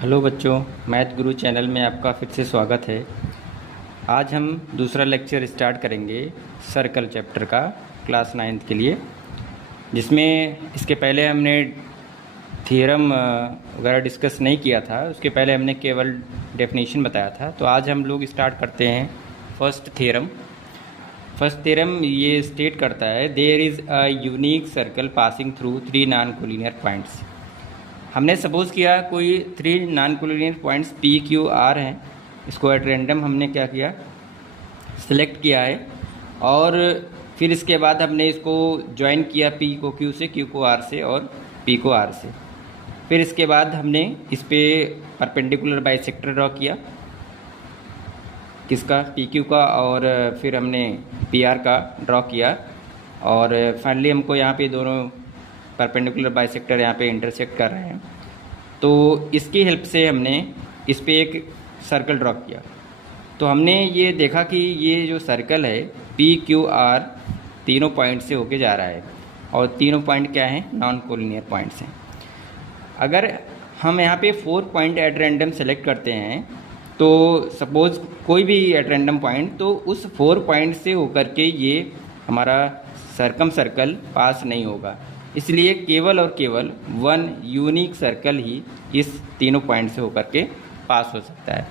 Hello बच्चों, math गुरु channel में आपका फिर से स्वागत है। आज हम दूसरा लेक्चर स्टार्ट करेंगे सर्कल चैप्टर का क्लास 9th के लिए, जिसमें इसके पहले हमने थ्योरम वगैरह डिस्कस नहीं किया था। उसके पहले हमने केवल डेफिनेशन बताया था। तो आज हम लोग स्टार्ट करते हैं फर्स्ट थ्योरम ये स्टेट करता है, there is a unique circle passing through 3 non collinear points. हमने सपोज़ किया कोई 3 non collinear points P Q R हैं। इसको एट रैंडम हमने क्या किया, सिलेक्ट किया है, और फिर इसके बाद हमने इसको ज्वाइन किया पी को क्यू से, क्यू को आर से और पी को आर से। फिर इसके बाद हमने इस पे परपेंडिकुलर बाइसेक्टर ड्रॉ किया, किसका, पी क्यू का, और फिर हमने पी आर का ड्रॉ किया, और फाइनली हमको यहाँ पे दोनों परपेंडिकुलर बाइसेक्टर यहाँ पे इंटरसेक्ट कर रहे हैं। तो इसकी हेल्प से हमने इस पे एक सर्कल ड्रॉ किया। तो हमने ये देखा कि ये जो सर्कल है पी क्यू आर तीनों पॉइंट से होके जा रहा है, और तीनों पॉइंट क्या हैं, नॉन कोलिनियर पॉइंट्स हैं। अगर हम यहाँ पे 4 पॉइंट एट रैंडम सेलेक्ट करते हैं, तो सपोज़ कोई भी एट रैंडम पॉइंट, तो उस 4 पॉइंट से होकर के ये हमारा सर्कल पास नहीं होगा। इसलिए केवल और केवल 1 यूनिक सर्कल ही इस तीनों पॉइंट से होकर के पास हो सकता है।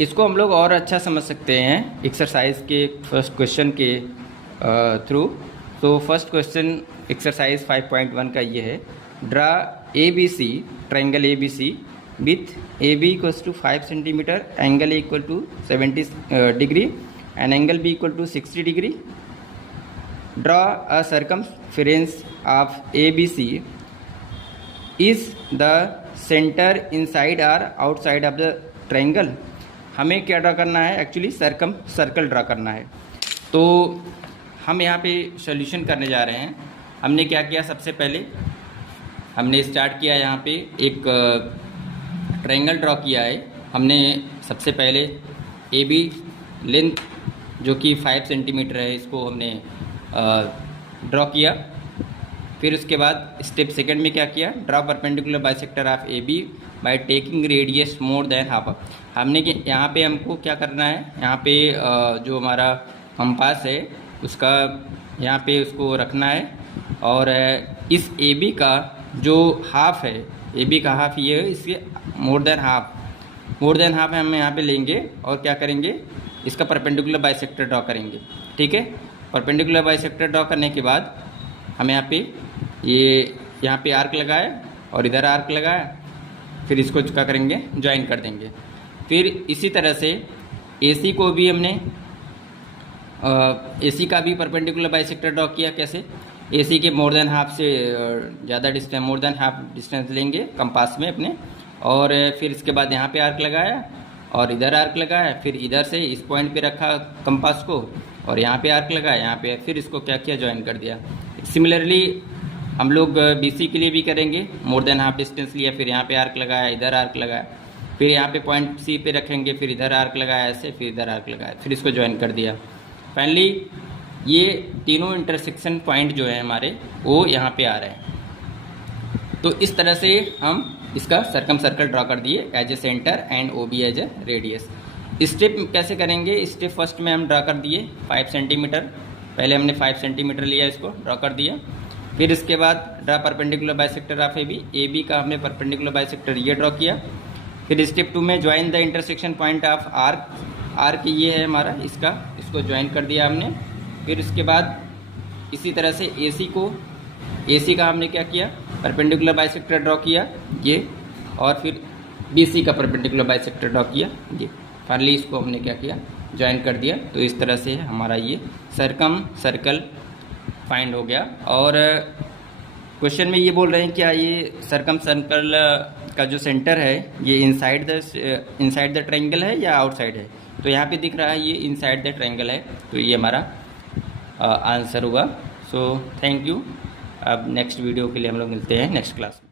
इसको हम लोग और अच्छा समझ सकते हैं एक्सरसाइज के फर्स्ट क्वेश्चन के थ्रू। तो फर्स्ट क्वेश्चन एक्सरसाइज 5.1 का ये है, draw A B C, triangle A B C with A B equals to 5 centimetre, angle A equal to 70 degree and angle B equal to 60 degree. Draw a circumference of ABC. Is the center inside or outside of the triangle? हमें क्या draw करना है, actually circle draw करना है। तो हम यहाँ पे सॉल्यूशन करने जा रहे हैं। हमने क्या किया, सबसे पहले हमने स्टार्ट किया, यहाँ पे एक ट्रायंगल ड्रॉ किया है। हमने सबसे पहले ए बी लेंथ जो कि 5 सेंटीमीटर है, इसको हमने ड्रॉ किया। फिर उसके बाद स्टेप सेकंड में क्या किया, draw perpendicular bisector of A B by taking radius more than half. हमने यहाँ पे हमको क्या करना है, यहाँ पे जो हमारा कंपास है उसका यहाँ पे उसको रखना है, और इस ए बी का जो हाफ है, ए बी का हाफ ये है, इसके मोर देन हाफ हम यहाँ पे लेंगे, और क्या करेंगे, इसका परपेंडिकुलर बाइसेक्टर ड्रॉ करेंगे। ठीक है, परपेंडिकुलर बाइसेक्टर ड्रॉ करने के बाद हम यहाँ पे आर्क लगाए और इधर आर्क लगाया, फिर इसको क्या करेंगे, ज्वाइन कर देंगे। फिर इसी तरह से AC को भी हमने AC का भी परपेंडिकुलर बाइसेक्टर ड्रॉ किया। कैसे, AC के मोर देन हाफ से ज़्यादा डिस्टेंस, मोर देन हाफ डिस्टेंस लेंगे कंपास में अपने, और फिर इसके बाद यहाँ पे आर्क लगाया और इधर आर्क लगाया, फिर इधर से इस पॉइंट पे रखा कंपास को और यहाँ पे आर्क लगाया, यहाँ पे फिर इसको क्या किया, ज्वाइन कर दिया। सिमिलरली हम लोग BC के लिए भी करेंगे, मोर देन हाफ डिस्टेंस लिया, फिर यहाँ पे आर्क लगाया, इधर आर्क लगाया, फिर यहाँ पे पॉइंट C पे रखेंगे, फिर इधर आर्क लगाया ऐसे, फिर इधर आर्क लगाया, फिर इसको ज्वाइन कर दिया। फाइनली ये तीनों इंटरसेक्शन पॉइंट जो है हमारे, वो यहाँ पे आ रहे हैं। तो इस तरह से हम इसका सर्कल ड्रॉ कर दिए as a centre and OB as a radius. Step कैसे करेंगे, स्टेप फर्स्ट में हम ड्रा कर दिए 5 सेंटीमीटर, पहले हमने 5 सेंटीमीटर लिया, इसको ड्रॉ कर दिया। फिर इसके बाद draw perpendicular bisector of A B का हमने परपेंडिकुलर बाइसेक्टर ये ड्रॉ किया। फिर स्टेप 2 में join the intersection point of arc ये है हमारा, इसको ज्वाइन कर दिया हमने। फिर उसके बाद इसी तरह से AC का हमने क्या किया, परपेंडिकुलर बाइसेक्टर ड्रॉ किया ये, और फिर BC का परपेंडिकुलर बाइसेक्टर ड्रॉ किया ये। फाइनली इसको हमने क्या किया, ज्वाइन कर दिया। तो इस तरह से हमारा ये सर्कल फाइंड हो गया। और क्वेश्चन में ये बोल रहे हैं क्या ये सर्कल का जो सेंटर है ये इनसाइड द ट्रायंगल है या आउटसाइड है। तो यहाँ पे दिख रहा है ये इनसाइड द ट्रायंगल है, तो ये हमारा आंसर हुआ। So thank you. अब नेक्स्ट वीडियो के लिए हम लोग मिलते हैं नेक्स्ट क्लास में।